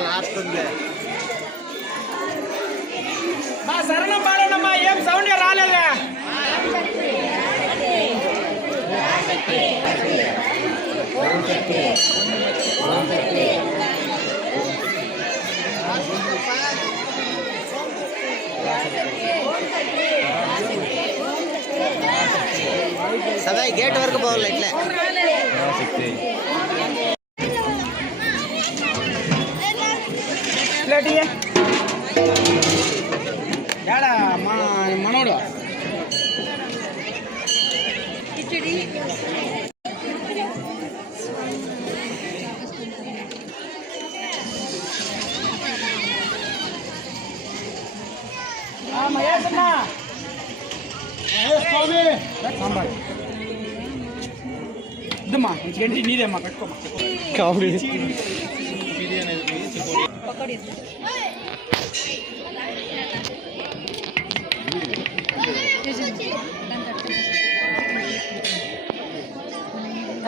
Last ఉంది మా శరణం పాడనమ్మా. ఏం సౌండ్ రాలేదా? సదా గేట్ వరకు పోవాలి ఇట్లా ఏడా మా మనోడు ఇద్దమ్మా ఇంకేంటి నీదేమ్మా కట్టుకోమ్మా కామెడీ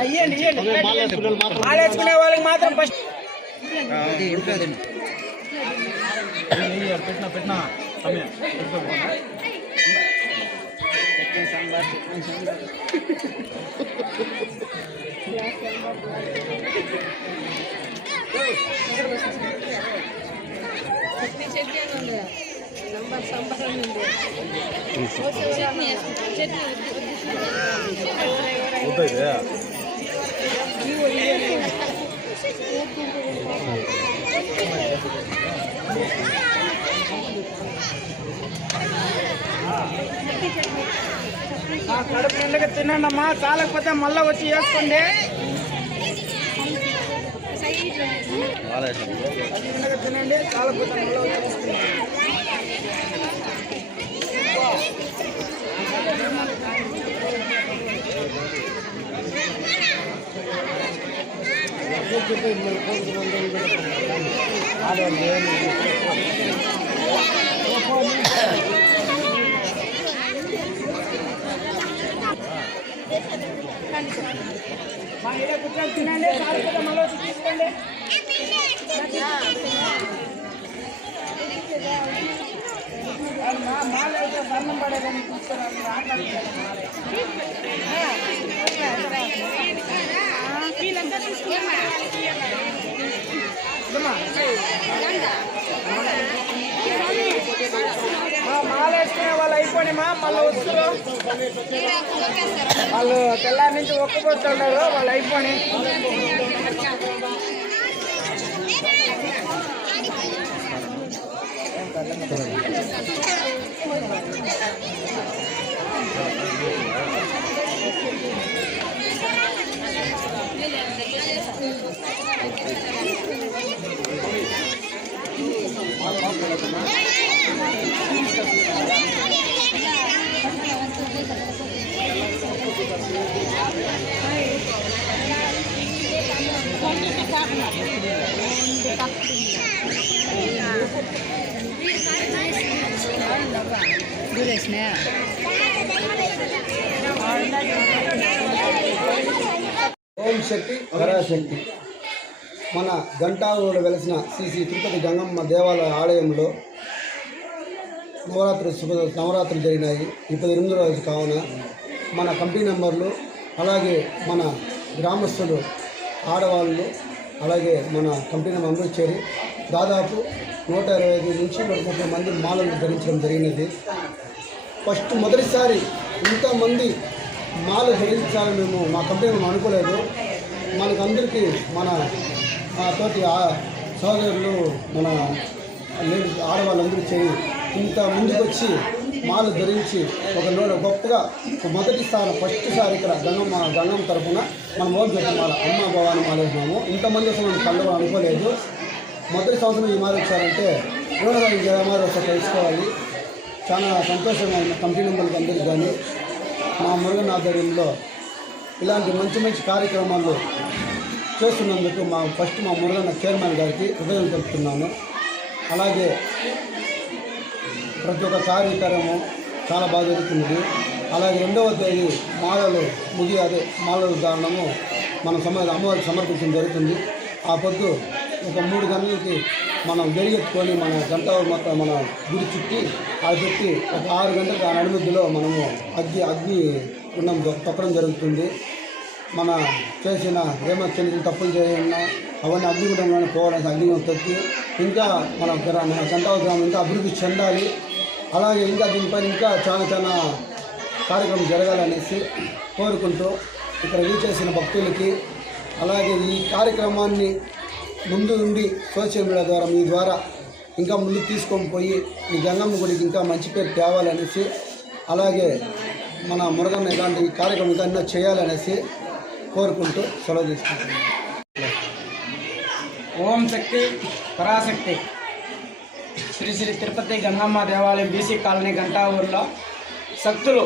ఇయ్యండి వేసుకునే వాళ్ళకి మాత్రం ఫస్ట్ పెట్టినా కడుపు నిండుగా తినండి అమ్మా. చాలకపోతే మళ్ళీ వచ్చి వేసుకోండి. తినండి చాలా మా ఇలా కూర్చొని తినండి చాలా మళ్ళీ తీసుకోండి మాల అయితే వర్ణం పడేదని మాల వేసుకునే వాళ్ళు అయిపోయి మళ్ళీ వస్తారు వాళ్ళు తెల్లారి నుంచి ఒక్కపోతున్నారు వాళ్ళు అయిపోయి ఓం శక్తి పరాశక్తి మన గంటావూరులో వెలిసిన శ్రీ తిరుపతి గంగమ్మ దేవాలయ ఆలయంలో నవరాత్రులు జరిగినాయి. 28వ రోజు కావున మన కమిటీ మెంబర్లు అలాగే మన గ్రామస్తులు ఆడవాళ్ళు అలాగే మన కమిటీ మెంబర్లు చేరి దాదాపు 125 నుంచి 130 మంది మాలలు ధరించడం జరిగినది. మొదటిసారి ఇంతమంది మాల ధరించాలని మేము మా కంపెనీ మేము అనుకోలేదు. మనకందరికీ మన తోటి సహోదరులు మన లేడీస్ ఆడవాళ్ళందరూ చేయి ఇంత ముందుకు వచ్చి మాల ధరించి ఒక గొప్పగా ఫస్ట్ సారి ఇక్కడ గంగమ్మ తరఫున మనం ఓటు పెట్టి మాల అమ్మ భవాని మాల వేసినాము. ఇంతమంది అసలు మనం కళ్ళు అనుకోలేదు. మొదటి సంవత్సరం ఈ మాల వచ్చారంటే మాల ఒకసారి తెలుసుకోవాలి. చాలా సంతోషంగా ఉన్న కంపెనీ మెంబర్లకు అందరికీ కానీ మా మురుగన్ ఆధ్వర్యంలో ఇలాంటి మంచి కార్యక్రమాలు చేస్తున్నందుకు మా మురుగన్న చైర్మన్ గారికి హృదయం తెలుపుతున్నాను. అలాగే ప్రతి ఒక్క కార్యక్రమము చాలా బాగా జరుగుతున్నది. అలాగే 2వ తేదీ మాలలు మాలలు దారుణము మనం అమ్మవారికి సమర్పించడం జరుగుతుంది. ఆ పొద్దు ఒక 3 గంటలకి మనం వెలిగెత్తుకొని మన గంటలు మొత్తం మన గుడి చుట్టి అది పెట్టి ఒక 6 గంటలకు ఆ నడిమధ్యలో మనము అగ్ని గుండం తొక్కడం జరుగుతుంది. మన చేసిన చిన్న తప్పులు చేయకుండా అవన్నీ అగ్నిగుండంలోనే పోవడానికి అగ్నిగుండం తొక్కి ఇంకా మన గంటావ గ్రామం ఇంకా అభివృద్ధి చెందాలి. అలాగే ఇంకా దీనిపైన ఇంకా చాలా కార్యక్రమం జరగాలనేసి కోరుకుంటూ ఇక్కడ చేసిన భక్తులకి అలాగే ఈ కార్యక్రమాన్ని ముందు నుండి సోషల్ మీడియా ద్వారా మీ ద్వారా ఇంకా ముందుకు తీసుకొని పోయి ఈ గంగమ్మ గుడికి ఇంకా మంచి పేరు తేవాలనేసి అలాగే మన మురుగన్న ఇలాంటి కార్యక్రమం ఇంకా ఎన్నో చేయాలనేసి కోరుకుంటూ సెలవు తీసుకుంటున్నాను. ఓం శక్తి పరాశక్తి శ్రీ తిరుపతి గంగమ్మ దేవాలయం బీసీ కాలనీ గంటావూరులో శక్తులు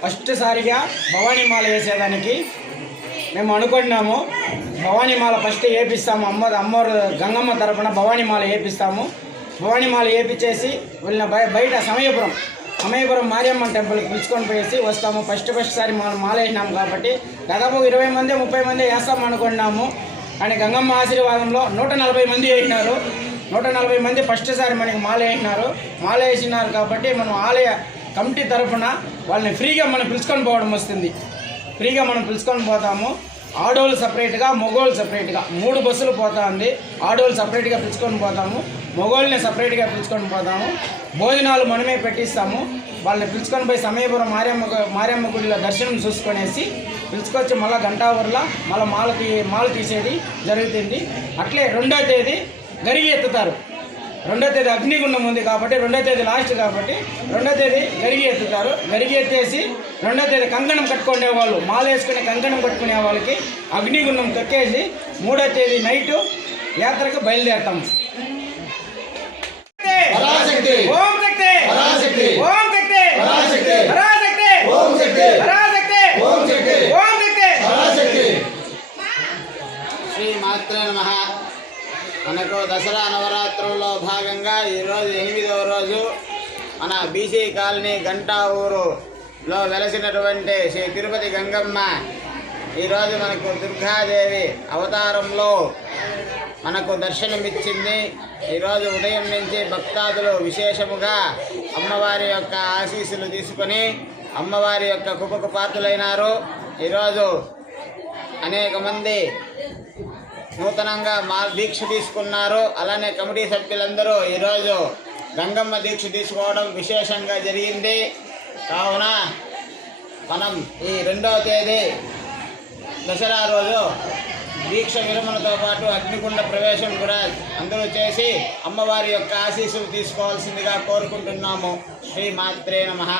ఫస్ట్ సారిగా భవానీమాల వేసేదానికి మేము అనుకున్నాము. భవానీమాల ఫస్ట్ వేపిస్తాము. అమ్మవారు గంగమ్మ తరపున భవానీమాల వేపిస్తాము. భవానీమాల వేపించేసి వెళ్ళిన బయట సమయపురం మారియమ్మ టెంపుల్కి పిలుచుకొని పోయేసి వస్తాము. ఫస్ట్ సారి మాల వేసినాము కాబట్టి దాదాపు 20 మంది 30 మంది వేస్తాము అనుకున్నాము. కానీ గంగమ్మ ఆశీర్వాదంలో 140 మంది వేసినారు. 140 మంది ఫస్ట్ సారి మనకి మాల వేసినారు కాబట్టి మనం ఆలయ కమిటీ తరఫున వాళ్ళని ఫ్రీగా మనం పిలుచుకొని పోవడం వస్తుంది. ఫ్రీగా మనం పిలుచుకొని పోతాము. ఆడోళ్ళు సపరేట్గా మగోళ్ళు సపరేట్గా 3 బస్సులు పోతుంది. ఆడోళ్ళు సపరేట్గా పిలుచుకొని పోతాము, మగోళ్ళని సపరేట్గా పిలుచుకొని పోతాము. భోజనాలు మనమే పెట్టిస్తాము. వాళ్ళని పిలుచుకొని పోయి సమయపురం మారియమ్మ గుడిలో దర్శనం చూసుకొనేసి పిలుచుకొచ్చి మళ్ళీ గంటావూరులో మళ్ళీ మాల తీసేది జరుగుతుంది. అట్లే 2వ తేదీ గరిగి ఎత్తుతారు. రెండో తేదీ అగ్నిగుండం ఉంది కాబట్టి రెండో తేదీ లాస్ట్ కాబట్టి రెండో తేదీ గరిగి ఎత్తుతారు. గరిగి ఎత్తేసి రెండో తేదీ కంకణం కట్టుకునే వాళ్ళు, మాల వేసుకునే కంకణం కట్టుకునే వాళ్ళకి అగ్నిగుండం తొక్కేసి మూడో తేదీ నైటు యాత్రకు బయలుదేరతాము. పరాశక్తి ఓం శక్తి పరాశక్తి ఓం శక్తి పరాశక్తి పరాశక్తి ఓం శక్తి పరాశక్తి ఓం శక్తి ఓం శక్తి పరాశక్తి. శ్రీ మాత్రే నమః. మనకు దసరా నవరాత్రుల్లో భాగంగా ఈరోజు 8వ రోజు మన బీసీ కాలనీ గంటా ఊరులో వెలసినటువంటి శ్రీ తిరుపతి గంగమ్మ ఈరోజు మనకు దుర్గాదేవి అవతారంలో మనకు దర్శనమిచ్చింది. ఈరోజు ఉదయం నుంచి భక్తాదులు విశేషముగా అమ్మవారి యొక్క ఆశీస్సులు తీసుకొని అమ్మవారి యొక్క కృపకు పాత్రులైనారు. ఈరోజు అనేక మంది నూతనంగా దీక్ష తీసుకున్నారు. అలానే కమిటీ సభ్యులందరూ ఈరోజు గంగమ్మ దీక్ష తీసుకోవడం విశేషంగా జరిగింది. కావున మనం ఈ 2వ తేదీ దసరా రోజు దీక్ష విరమణతో పాటు అగ్నికుండ ప్రవేశం కూడా అందరూ చేసి అమ్మవారి యొక్క ఆశీస్సులు తీసుకోవాల్సిందిగా కోరుకుంటున్నాము. శ్రీ మాత్రే నమః.